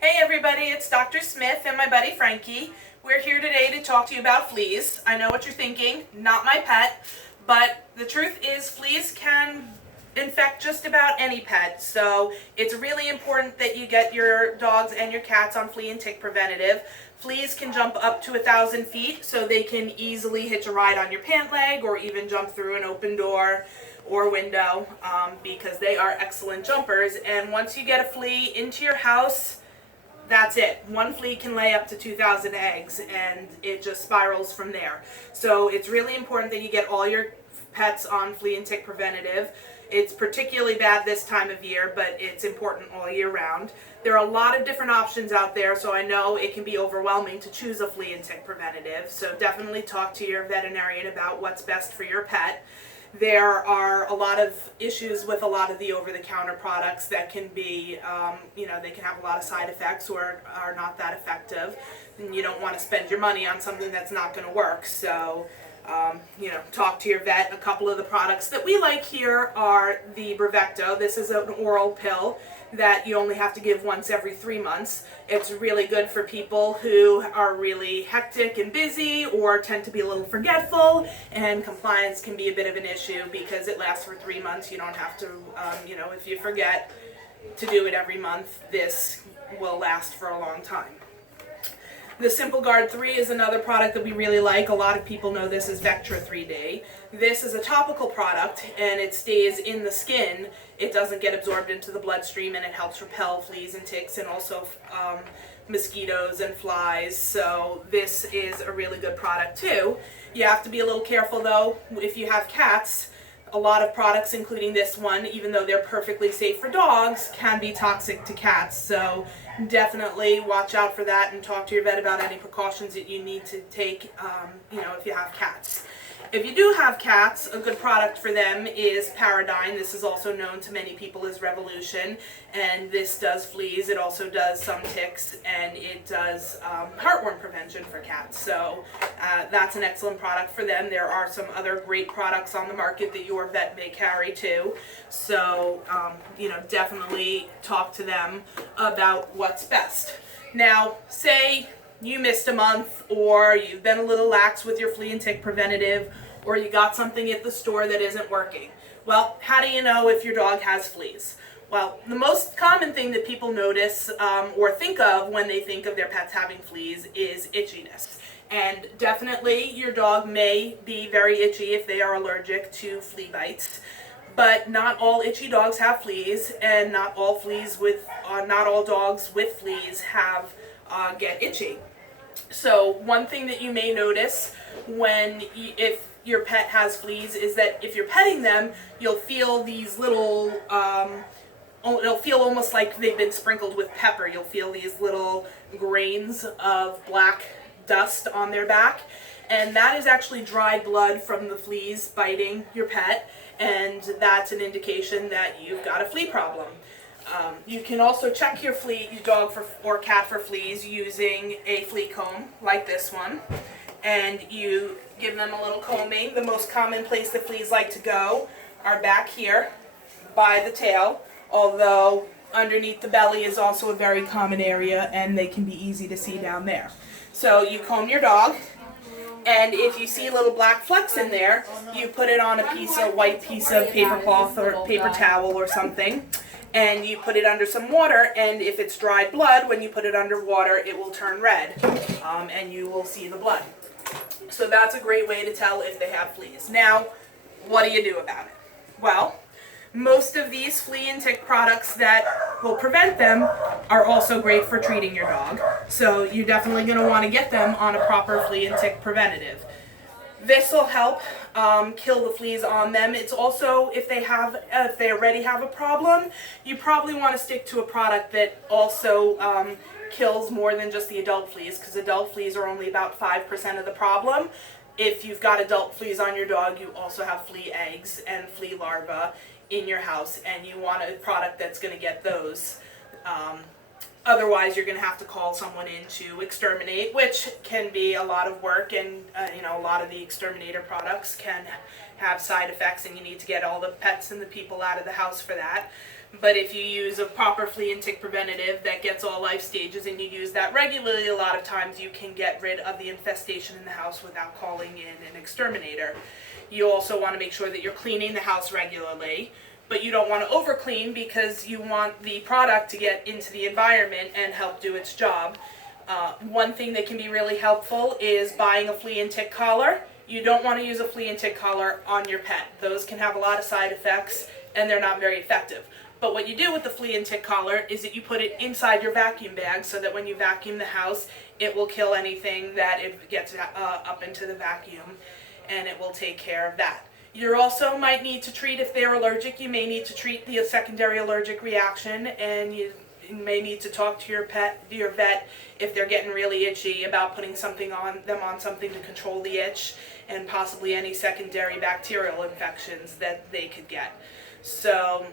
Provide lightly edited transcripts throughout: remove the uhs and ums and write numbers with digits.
Hey everybody, it's Dr. Smith and my buddy Frankie. We're here today to talk to you about fleas. I know what you're thinking, not my pet, but the truth is fleas can infect just about any pet. So it's really important that you get your dogs and your cats on flea and tick preventative. Fleas can jump up to 1,000 feet, so they can easily hitch a ride on your pant leg or even jump through an open door or window because they are excellent jumpers. And once you get a flea into your house, that's it. One flea can lay up to 2,000 eggs and it just spirals from there. So it's really important that you get all your pets on flea and tick preventative. It's particularly bad this time of year, but it's important all year round. There are a lot of different options out there, so I know it can be overwhelming to choose a flea and tick preventative. So definitely talk to your veterinarian about what's best for your pet. There are a lot of issues with a lot of the over-the-counter products that can be, they can have a lot of side effects or are not that effective. And you don't want to spend your money on something that's not going to work. So, talk to your vet. A couple of the products that we like here are the Brevecto. This is an oral pill that you only have to give once every 3 months. It's really good for people who are really hectic and busy or tend to be a little forgetful, and compliance can be a bit of an issue because it lasts for 3 months. You don't have to, if you forget to do it every month, this will last for a long time. The Simple Guard 3 is another product that we really like. A lot of people know this as Vectra 3D. This is a topical product and it stays in the skin. It doesn't get absorbed into the bloodstream and it helps repel fleas and ticks and also mosquitoes and flies. So this is a really good product too. You have to be a little careful though if you have cats. A lot of products, including this one, even though they're perfectly safe for dogs, can be toxic to cats. So definitely watch out for that and talk to your vet about any precautions that you need to take, if you have cats. If you do have cats, a good product for them is Paradigm. This is also known to many people as Revolution, and this does fleas. It also does some ticks, and it does heartworm prevention for cats. So that's an excellent product for them. There are some other great products on the market that your vet may carry too. So, definitely talk to them about what's best. Now, say you missed a month, or you've been a little lax with your flea and tick preventative, or you got something at the store that isn't working. Well, how do you know if your dog has fleas? Well, the most common thing that people notice or think of when they think of their pets having fleas is itchiness. And definitely your dog may be very itchy if they are allergic to flea bites. But not all itchy dogs have fleas, and not all dogs with fleas get itchy. So one thing that you may notice if your pet has fleas is that if you're petting them, you'll feel these little, it'll feel almost like they've been sprinkled with pepper. You'll feel these little grains of black dust on their back, and that is actually dried blood from the fleas biting your pet, and that's an indication that you've got a flea problem. You can also check your dog or cat for fleas using a flea comb like this one, and you give them a little combing. The most common place that fleas like to go are back here by the tail, although underneath the belly is also a very common area and they can be easy to see down there. So you comb your dog, and if you see little black flecks in there, you put it on a white piece of paper cloth or paper towel or something, and you put it under some water, and if it's dried blood, when you put it under water, it will turn red, and you will see the blood. So that's a great way to tell if they have fleas. Now, what do you do about it? Well, most of these flea and tick products that will prevent them are also great for treating your dog. So you're definitely going to want to get them on a proper flea and tick preventative. This will help kill the fleas on them. It's also, if they already have a problem, you probably want to stick to a product that also kills more than just the adult fleas, because adult fleas are only about 5% of the problem. If you've got adult fleas on your dog, you also have flea eggs and flea larvae in your house, and you want a product that's going to get those. Otherwise, you're going to have to call someone in to exterminate, which can be a lot of work, and a lot of the exterminator products can have side effects, and you need to get all the pets and the people out of the house for that. But if you use a proper flea and tick preventative that gets all life stages and you use that regularly, a lot of times you can get rid of the infestation in the house without calling in an exterminator. You also want to make sure that you're cleaning the house regularly, but you don't want to over clean because you want the product to get into the environment and help do its job. One thing that can be really helpful is buying a flea and tick collar. You don't want to use a flea and tick collar on your pet. Those can have a lot of side effects and they're not very effective. But what you do with the flea and tick collar is that you put it inside your vacuum bag so that when you vacuum the house, it will kill anything that it gets up into the vacuum, and it will take care of that. You also might need to treat, if they're allergic, you may need to treat the secondary allergic reaction, and you may need to talk to your vet if they're getting really itchy about putting something on something to control the itch and possibly any secondary bacterial infections that they could get. So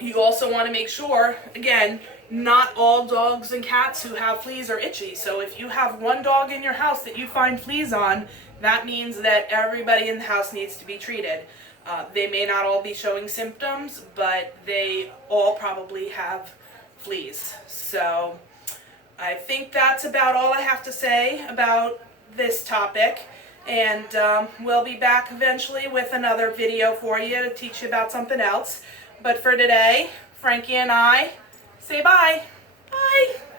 you also want to make sure, again, not all dogs and cats who have fleas are itchy. So if you have one dog in your house that you find fleas on, that means that everybody in the house needs to be treated. They may not all be showing symptoms, but they all probably have fleas. So I think that's about all I have to say about this topic. And we'll be back eventually with another video for you to teach you about something else. But for today, Frankie and I say bye. Bye.